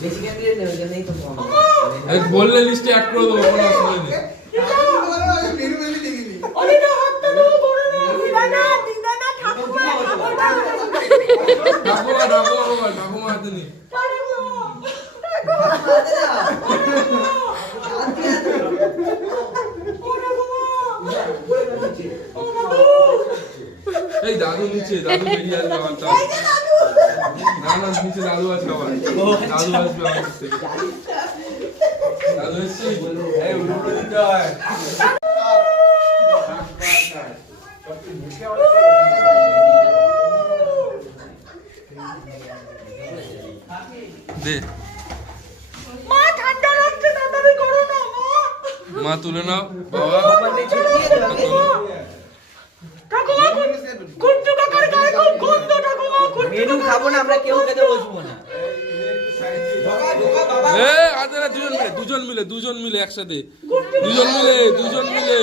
বেশি ক্যান্ডিডেট নেই জন্যই তো কম এই বললে লিস্টে অ্যাড করে দেবো কোনো অসুবিধা নেই ওরে না হাতটা দাও করে না দিদা না ঠাকুমা ঠাকুমা হাতে নি এই দাদু নিচে দাদু বেরিয়ে আসবে আমার না না নিচে দাদু আছে আবার দাদু আসবে আমার কাছে দাদু এসছি এই উঠে দিতে হয় দে মা ঠান্ডা লাগছে তাড়াতাড়ি করো না মা তুলে নাও বাবা ঠাকুমা কুন্টু কাকার গায়ে খুব গন্ধ ঠাকুমা মেনু খাবো না আমরা কেউ খেতে বসবো না এ আদরা দুজন মিলে একসাথে দুজন মিলে